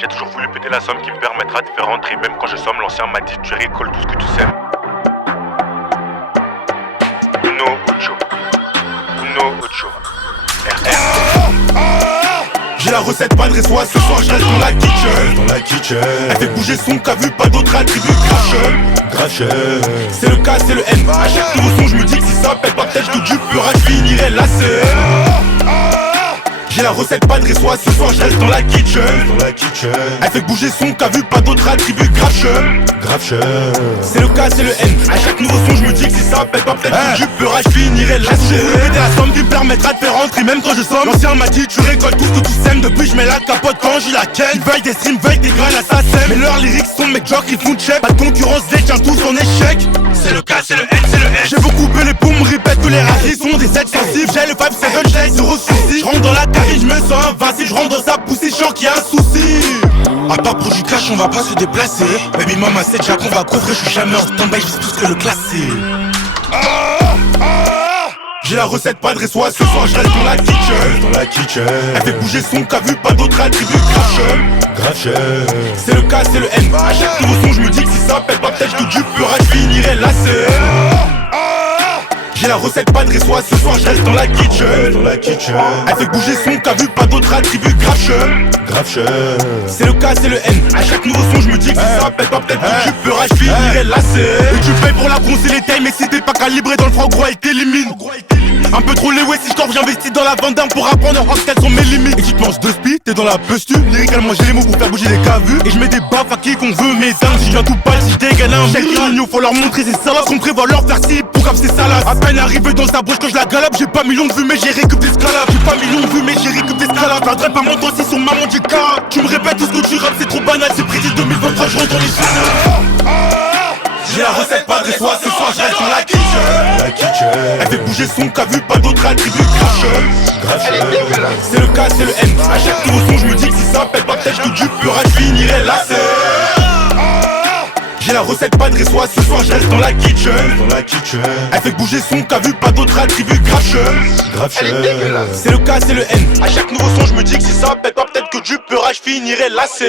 J'ai toujours voulu péter la somme qui me permettra de faire rentrer. Même quand je somme, l'ancien m'a dit tu récoltes tout ce que tu sèmes. Uno Ocho, Uno Ocho, RR. J'ai la recette, pas de résois, ce soir je reste dans la kitchen. Elle fait bouger son qu'a vu, pas d'autres attributs. Grave, c'est le K, c'est le N. A chaque nouveau son je me dis que si ça pète pas, peut-être que du peur je finirai la scène. J'ai la recette, pas de résois, ce soir je reste dans la kitchen. Elle fait bouger son qu'a vu, pas d'autres attributs. Grave, c'est le K, c'est le N. A chaque nouveau son je me dis que si ça pète pas, peut-être que du peur je finirai la scène. Péter la somme qui me permettra de faire rentrer même quand je somme. L'ancien m'a dit tu récoltes tout ce que tu sèmes. Depuis je mets la capote quand j'ai la ken. Ils veulent des streams, veulent des graines à sa sème. Mais leurs lyrics sont médiocres, ils font check. Pas de concurrence, les tiens tous en échec. C'est le K, c'est le N, c'est le S. J'ai beaucoup belé pour me répète que les racistes sont des êtres sensibles. J'ai le 5-7, je laisse zéro souci. J'rentre dans la carrière, je me sens invincible. J'rentre dans sa poussée, j'sens qu'il y a un souci. À part pour du cash, on va pas se déplacer. Baby mama, c'est déjà qu'on va couvrir. J'suis jamais en stand-by, j'vise plus que le classé. J'ai la recette, pas de résois, ce soir je reste dans la kitchen. Elle fait bouger son qu'a vu, pas d'autres attributs. Grave, c'est le K, c'est le N. A chaque nouveau son je me dis que si ça pète pas, peut-être que du peur je finirai la scène. J'ai la recette, pas de résois, ce soir je reste dans la kitchen. Elle fait bouger son qu'a vu, pas d'autres attributs. Grave, c'est le K, c'est le N. A chaque nouveau son je me dis que si ça pète pas, peut-être que du peur je finirai la scène. Et tu payes pour la bronze et les tailles, mais si t'es pas calibré dans le franc gros elle t'élimine. Un peu trop les ouais, si je j'investis dans la vente d'armes pour apprendre quelles sont mes limites. Et tu te penses de spi, t'es dans la bustu. Lyricalement j'ai les mots pour faire bouger les cavues. Et je mets des baffes à qui qu'on veut m'éteindre. Si je viens tout pâle, si je dégaine un chèque il faut leur montrer ces salades. Qu'on prévoit leur faire si pour comme ces salades. À peine arrivé dans sa bouche quand je la galope. J'ai pas millions de vues mais j'ai récup d'escalade. J'ai pas millions de vues mais j'ai récup d'escalade. Perdrais pas mon temps si son maman du cas. Tu me répètes tout ce que tu rappes, c'est trop banal. C'est précis 2023, je rentre dans les films. J'ai la recette, pas de résois, ce soir je reste dans la kitchen. Elle fait bouger son qu'a vu, pas d'autres attributs. Grave, c'est le K, c'est le N. A chaque nouveau son je me dis que si ça pète pas, peut-être que du peur je finirai la scène. J'ai la recette, pas de résois, ce soir je reste dans la kitchen. Elle fait bouger son qu'a vu, pas d'autres attributs. Grave, c'est le K, c'est le N. A chaque nouveau son je me dis que si ça pète pas, peut-être que du peur je finirai la scène.